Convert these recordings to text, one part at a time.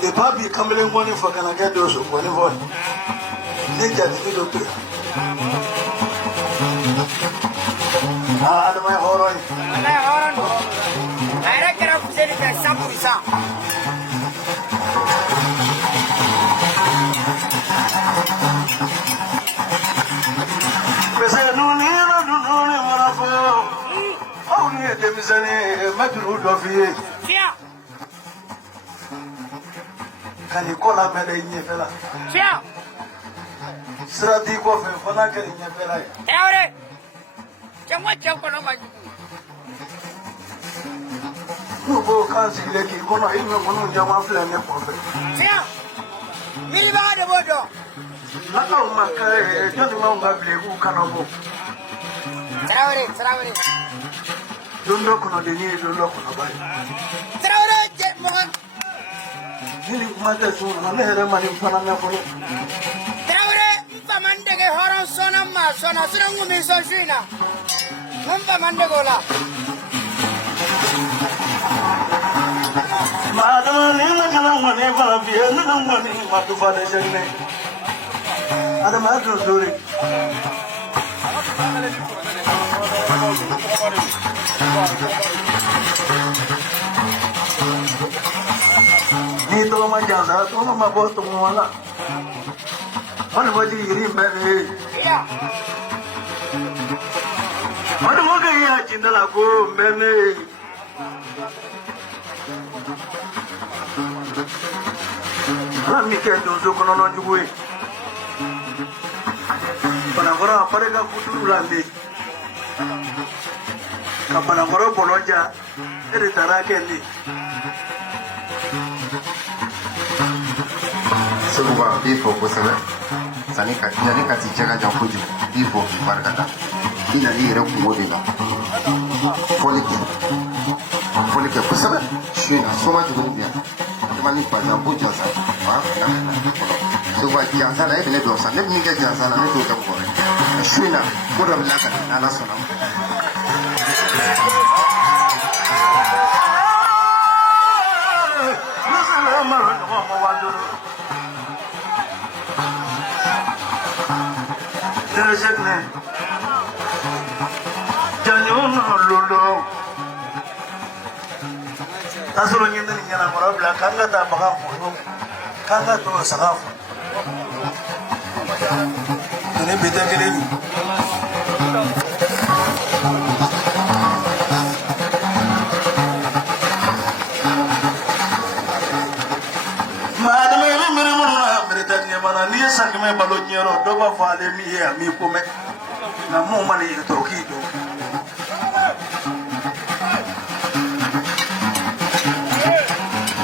The baby coming money for can I get those money for nature the doctor. Ah, my horror. I reckon I'm saying that something is up. President, no need more for only a demisane, Madrid of you. Yeah. Can you call up a fella? Yeah. Strati coffee for not getting a fella. Hey, what jump on my No go cancel the key, go even one Jama Flame. Yeah. Millibar the water. Not on my car, just among the who cannot go. Traveling. Don't look on the knee, don't look on the bike. Traveling, get more. Mother soon, I made a money for an apple. Traveling, Mamandega, Horan Sonama, Sona, Sonami, Sosina. Mumpa Mandagola. Madam, you don't want to be a little money, what to father Jenny. Adam had to do it. He told my jazz, told my boss to Moana. What was he in bed? Yeah. What was he in the lagoon, Benny? Let me get those who cannot do it. Panagora, Parega Kuturandi. Kapanagoro Poloja, Eritarakendi. So, before Bosana, Sanika, Yanika, Jaga Japuju, before Margata, in a year of Modena. Folike Bosana, Shina, so much Rubia, Mani Pazabuja, so what Yansana, I never was, let me get Yansana, I do the boy. Shina, put up Laka, Alasona. That's what you need in a problem. Kanga Bahamu, Kanga to Saraf. The name is David. Madam, near Sakame Baloniero, Doba Father, me here, me come. No more money to Tokido.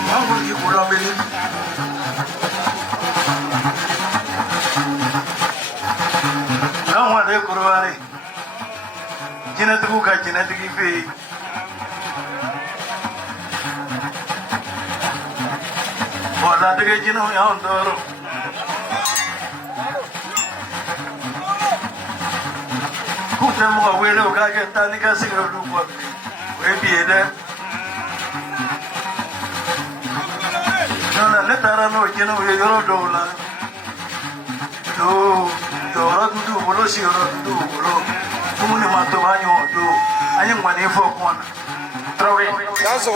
How will you put up in it? No one ever worry. Genetic fee. Voilà, de que nous y en dehors. Kutem wele oga ke tani ka se lu ko. We bi de. Na le tara no ke no ye yoro do la. Do ra du bolo si yoro du bolo. Kumu ni ma to ba nyo do. Anyi ngwane fo ko na. Trawe. Danso.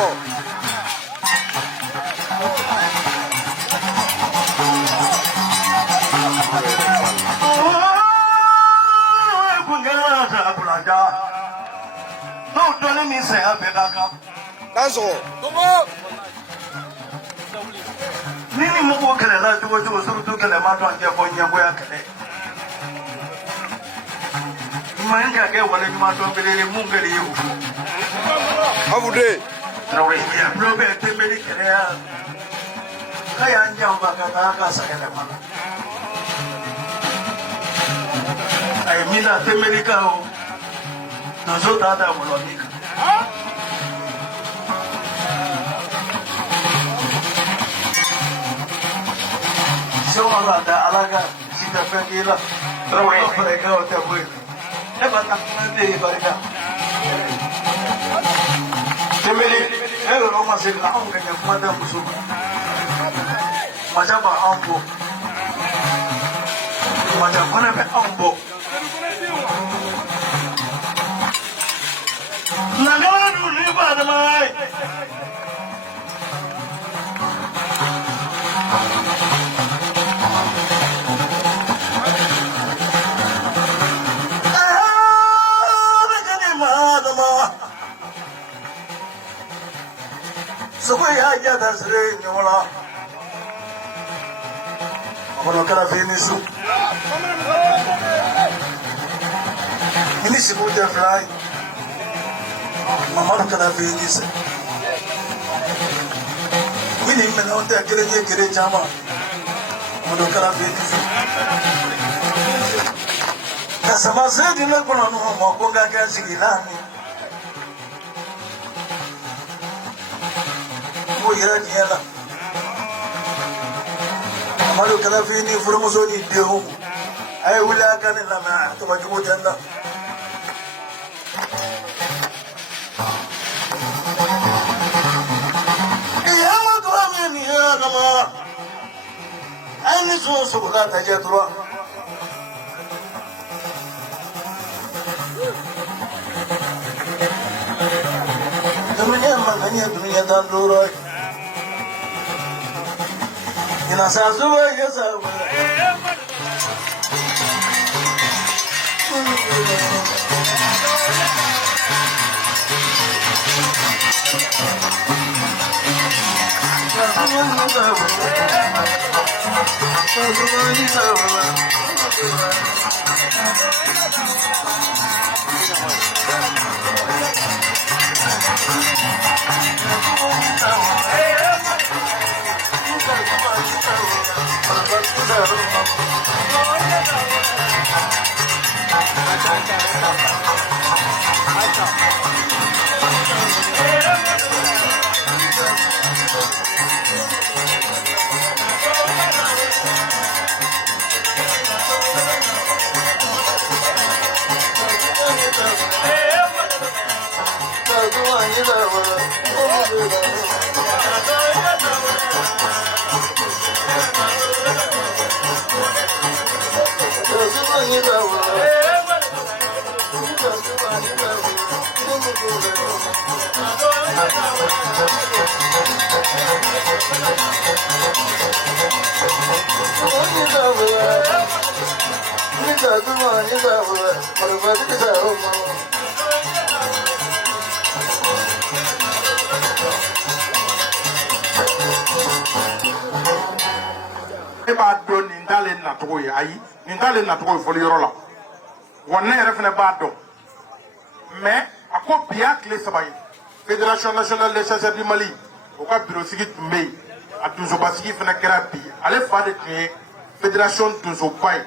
Danso. Nini moko kele la jugo jugo surutu kele ma to anje fo nyambo ya kele. Manga ke wale ma to bele mungere yu. Abude. Trawe ya probe tembeli kele ya. Kaya njamba ka sakele ma. Ay mina tembeli ka o. Nozo dada molonika. Ada alaga sita pekila trawe mereka udah buat hebat nanti mereka temeli rumah segala orang kaya pada musuh macam apa ambo macam mana pe ambo nagala dulu pada mai Sekolah aja dah sering nyola. Kalau kena finish, ini si butterfly. Mama kena finish. Ini mana untuk kira jama. Kalau kena finish. Kasama saya di mana kalau mau kongga kasih gilani. Ya nyela amaru kala fini furmuso ni deho ay wula kan la ma to wajibu janna ya ma to ameni ya nama ani so so ka ta jatro dunia dan duro ina sa zuwa ya samu Eba don nin dalen na togo ye ayi nin dalen na togo foli yoro la wonne yere fene ba don mais ako biya kle sabay fédération nationale des chasseurs du Mali o ka bureau sigi tumbe a tunso basigi fene kera bi ale fa de tun fédération tunso bay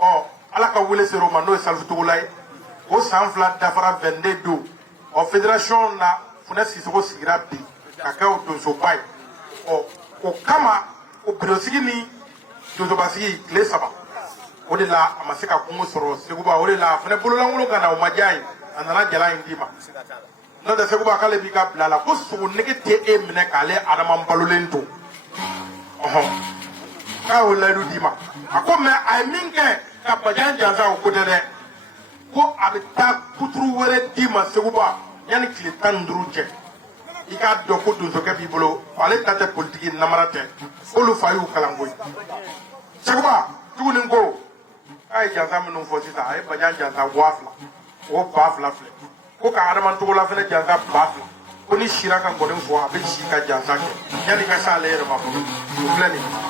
o ala ka wele sero ma no salfu tugulay o sanfla dafara 22 do o fédération na fune sisoko sigira bi ka ka o tunso bay o kama o birosigi ni donsobasigi tile 3 o de la a ma se ka kungo sɔrɔ Seguba o de la a fana bololankolon ka na o ma diya ye a nana jala in d'i ma n'o tɛ Seguba k'ale b'i ka bila la ko sogo nege tɛ e minɛ k'ale adama balolen to k'a y'o layidu d'i ma a ko mɛ a ye min kɛ ka Bajan jansa o ko tɛ dɛ ko a bɛ taa kuturu wɛrɛ d'i ma Seguba yanni tile 15 cɛ i k'a dɔn ko donsokɛ b'i bolo ale ta tɛ politiki namara tɛ k'olu fa y'u kalan koyi Seguba tuguni ko a ye jansa minnu fɔ sisan a ye Bajan jansa 2000 o 2000 filɛ ko ka Adama Togola fɛnɛ jansa 2000 ko ni sira ka gɔni fɔ a bɛ si ka jansa kɛ yanni ka se ale yɛrɛ ma fɔlɔ o filɛ nin